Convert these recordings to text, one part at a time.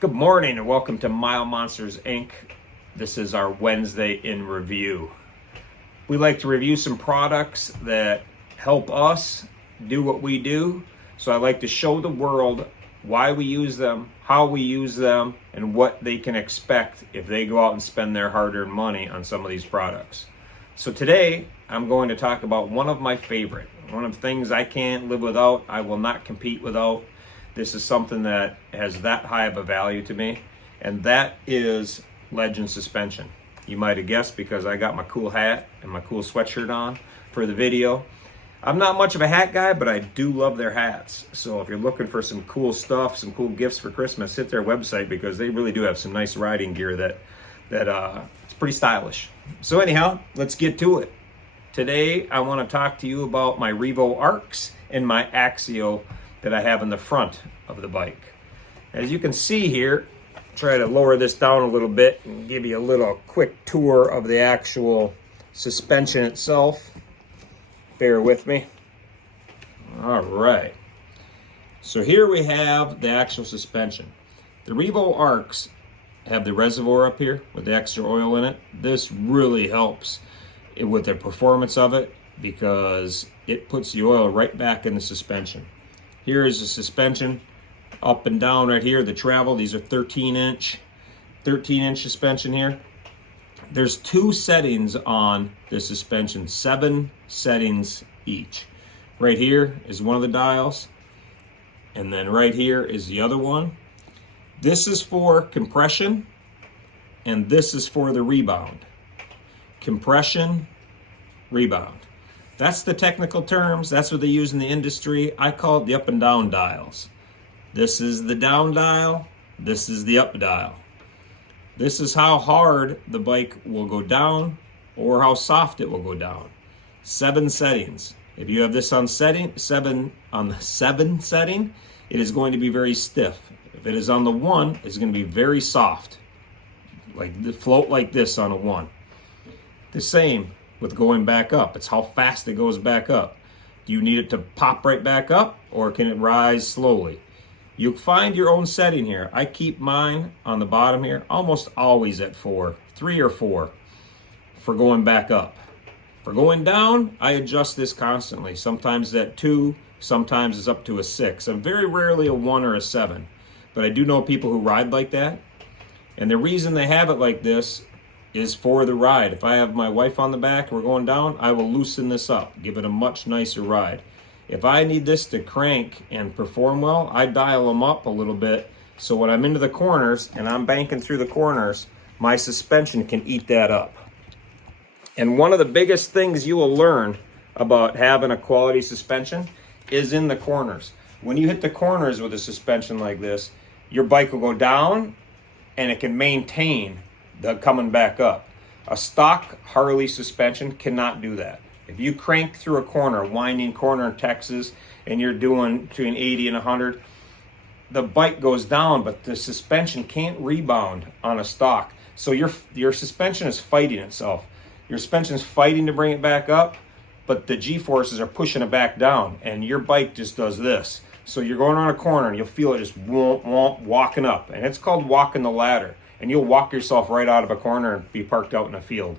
Good morning and welcome to Mile Monsters Inc. This is our Wednesday in review. We like to review some products that help us do what we do. So I like to show the world why we use them, how we use them, and what they can expect if they go out and spend their hard-earned money on some of these products. So today I'm going to talk about one of my favorite, one of the things I can't live without, I will not compete without. This is something that has that high of a value to me, and that is Legend suspension. You might have guessed because I got my cool hat and my cool sweatshirt on for the video. I'm not much of a hat guy, but I do love their hats. So if you're looking for some cool stuff, some cool gifts for Christmas, hit their website because they really do have some nice riding gear that it's pretty stylish. So anyhow, let's get to it. Today I want to talk to you about my Revo Arcs and my Axeo that I have in the front of the bike. As you can see here, try to lower this down a little bit and give you a little quick tour of the actual suspension itself. Bear with me. All right. So here we have the actual suspension. The Revo Arcs have the reservoir up here with the extra oil in it. This really helps with the performance of it because it puts the oil right back in the suspension. Here is the suspension up and down right here, the travel. These are 13-inch suspension here. There's 2 settings on the suspension, 7 settings each. Right here is one of the dials, and then right here is the other one. This is for compression, and this is for the rebound. Compression, rebound. That's the technical terms. That's what they use in the industry. I call it the up and down dials. This is the down dial. This is the up dial. This is how hard the bike will go down or how soft it will go down. 7 settings. If you have this on the 7 setting, it is going to be very stiff. If it is on the 1, it's going to be very soft. Like the float like this on a 1. The same with going back up. It's how fast it goes back up. Do you need it to pop right back up or can it rise slowly? You find your own setting here. I keep mine on the bottom here almost always at 4, 3 or 4 for going back up. For going down, I adjust this constantly. Sometimes at 2, sometimes it's up to a 6. I'm very rarely a 1 or a 7, but I do know people who ride like that. And the reason they have it like this is for the ride. If I have my wife on the back, we're going down, I will loosen this up, give it a much nicer ride. If I need this to crank and perform well, I dial them up a little bit so when I'm into the corners and I'm banking through the corners, my suspension can eat that up. And one of the biggest things you will learn about having a quality suspension is in the corners. When you hit the corners with a suspension like this, your bike will go down and it can maintain the coming back up. A stock Harley suspension cannot do that. If you crank through a corner, winding corner in Texas, and you're doing between 80 and 100, the bike goes down, but the suspension can't rebound on a stock. So your suspension is fighting itself. Your suspension is fighting to bring it back up, but the G-forces are pushing it back down, and your bike just does this. So you're going around a corner, and you'll feel it just walking up, and it's called walking the ladder. And you'll walk yourself right out of a corner and be parked out in a field.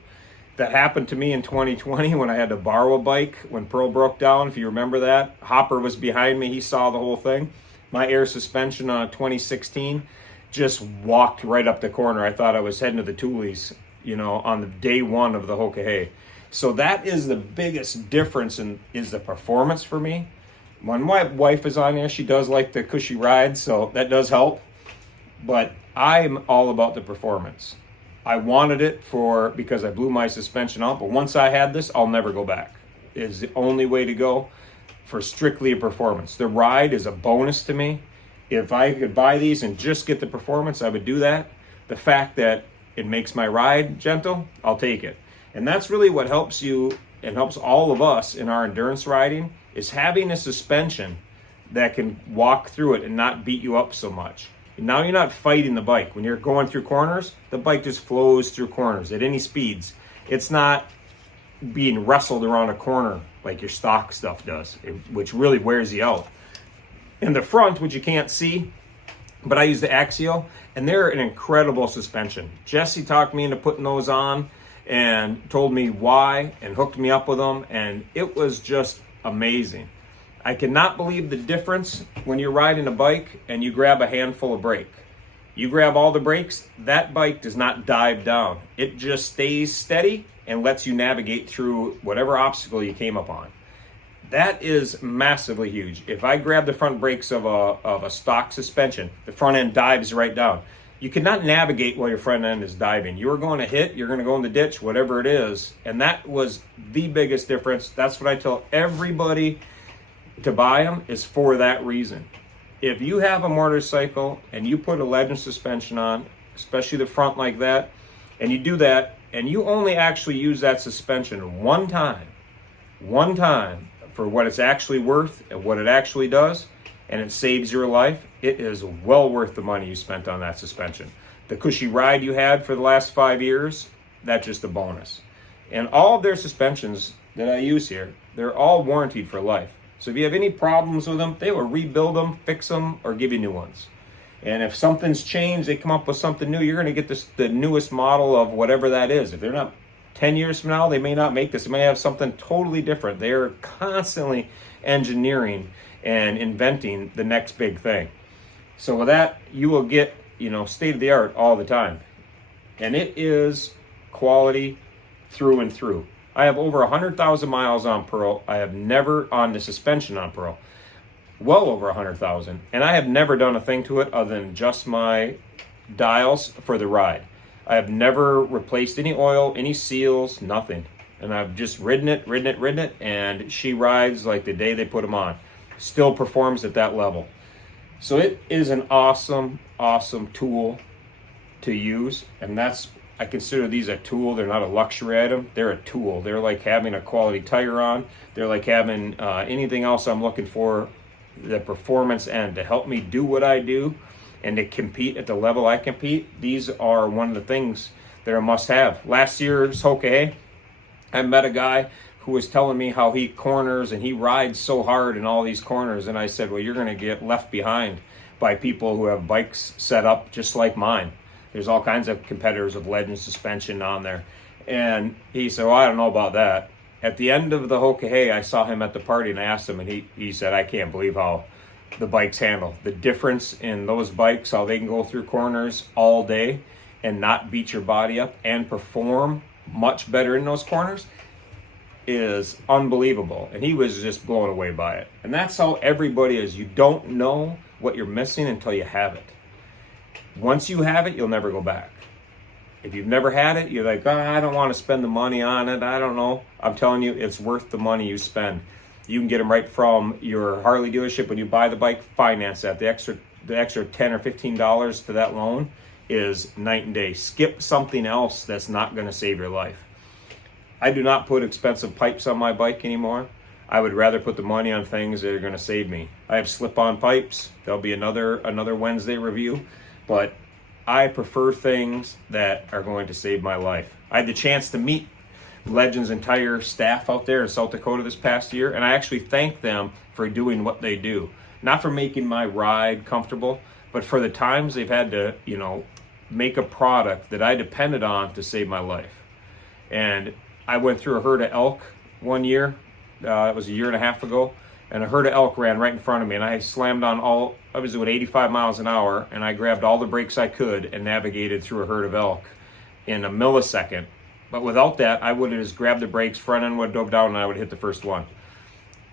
That happened to me in 2020 when I had to borrow a bike when Pearl broke down, if you remember that. Hopper was behind me, he saw the whole thing. My air suspension on 2016 just walked right up the corner. I thought I was heading to the Toolies, on the day 1 of the Hokahay. So that is the biggest difference is the performance for me. When my wife is on there, she does like the cushy ride, so that does help. But I'm all about the performance. I wanted it because I blew my suspension out, but once I had this, I'll never go back. It's the only way to go for strictly a performance. The ride is a bonus to me. If I could buy these and just get the performance, I would do that. The fact that it makes my ride gentle, I'll take it. And that's really what helps you and helps all of us in our endurance riding is having a suspension that can walk through it and not beat you up so much. Now you're not fighting the bike. When you're going through corners, the bike just flows through corners at any speeds. It's not being wrestled around a corner like your stock stuff does, which really wears you out. In the front, which you can't see, but I use the Axeo, and they're an incredible suspension. Jesse talked me into putting those on and told me why and hooked me up with them, and it was just amazing. I cannot believe the difference when you're riding a bike and you grab a handful of brake. You grab all the brakes, that bike does not dive down. It just stays steady and lets you navigate through whatever obstacle you came upon. That is massively huge. If I grab the front brakes of a stock suspension, the front end dives right down. You cannot navigate while your front end is diving. You're going to hit, you're going to go in the ditch, whatever it is. And that was the biggest difference. That's what I tell everybody to buy them, is for that reason. If you have a motorcycle and you put a Legend suspension on, especially the front like that, and you do that, and you only actually use that suspension one time for what it's actually worth and what it actually does, and it saves your life, it is well worth the money you spent on that suspension. The cushy ride you had for the last 5 years, that's just a bonus. And all of their suspensions that I use here, they're all warranted for life. So if you have any problems with them, they will rebuild them, fix them, or give you new ones. And if something's changed, they come up with something new, you're going to get the newest model of whatever that is. If they're not 10 years from now, they may not make this. They may have something totally different. They're constantly engineering and inventing the next big thing. So with that, you will get, state of the art all the time. And it is quality through and through. I have over 100,000 miles on Pearl. I have never, on the suspension on Pearl, well over 100,000. And I have never done a thing to it other than just my dials for the ride. I have never replaced any oil, any seals, nothing. And I've just ridden it, and she rides like the day they put them on. Still performs at that level. So it is an awesome, awesome tool to use. And I consider these a tool. They're not a luxury item. They're a tool. They're like having a quality tire on. They're like having anything else I'm looking for, the performance end, to help me do what I do and to compete at the level I compete. These are one of the things that are a must-have. Last year's Hoka, I met a guy who was telling me how he corners and he rides so hard in all these corners. And I said, well, you're going to get left behind by people who have bikes set up just like mine. There's all kinds of competitors of Legend suspension on there. And he said, well, I don't know about that. At the end of the Hoka, I saw him at the party and I asked him, and he said, I can't believe how the bikes handle. The difference in those bikes, how they can go through corners all day and not beat your body up and perform much better in those corners, is unbelievable. And he was just blown away by it. And that's how everybody is. You don't know what you're missing until you have it. Once you have it, you'll never go back. If you've never had it, you're like, I don't want to spend the money on it. I don't know. I'm telling you, it's worth the money you spend. You can get them right from your Harley dealership. When you buy the bike, finance that. The extra $10 or $15 to that loan is night and day. Skip something else that's not going to save your life. I do not put expensive pipes on my bike anymore. I would rather put the money on things that are going to save me. I have slip-on pipes. There'll be another Wednesday review. But I prefer things that are going to save my life. I had the chance to meet Legend's entire staff out there in South Dakota this past year, and I actually thank them for doing what they do. Not for making my ride comfortable, but for the times they've had to, make a product that I depended on to save my life. And I went through a herd of elk one year. It was a year and a half ago. And a herd of elk ran right in front of me, and I slammed on I was doing 85 miles an hour, and I grabbed all the brakes I could and navigated through a herd of elk in a millisecond. But without that, I would have just grabbed the brakes, front end would have dove down, and I would hit the first one.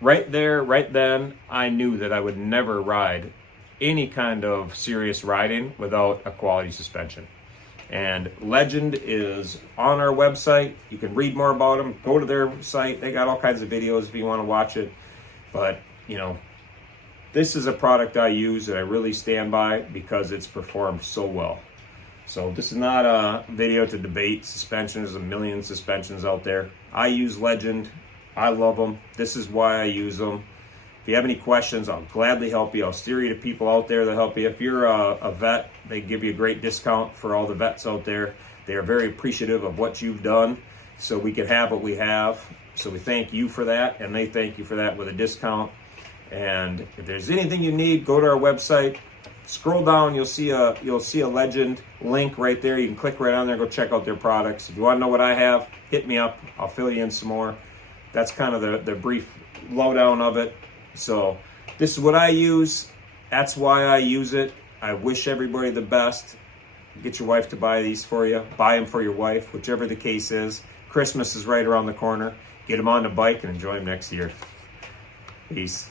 Right there, right then, I knew that I would never ride any kind of serious riding without a quality suspension. And Legend is on our website. You can read more about them. Go to their site. They got all kinds of videos if you want to watch it. But, this is a product I use that I really stand by because it's performed so well. So this is not a video to debate suspensions. There's a million suspensions out there. I use Legend. I love them. This is why I use them. If you have any questions, I'll gladly help you. I'll steer you to people out there that help you. If you're a vet, they give you a great discount for all the vets out there. They are very appreciative of what you've done so we can have what we have. So we thank you for that, and they thank you for that with a discount. And if there's anything you need, go to our website, Scroll down, you'll see a Legend link right there. You can click right on there, go check out their products. If you want to know what I have, hit me up. I'll fill you in some more. That's kind of the brief lowdown of it. So this is what I use. That's why I use it. I wish everybody the best. Get your wife to buy these for you. Buy them for your wife, whichever the case is. Christmas is right around the corner. Get them on the bike and enjoy them next year. Peace.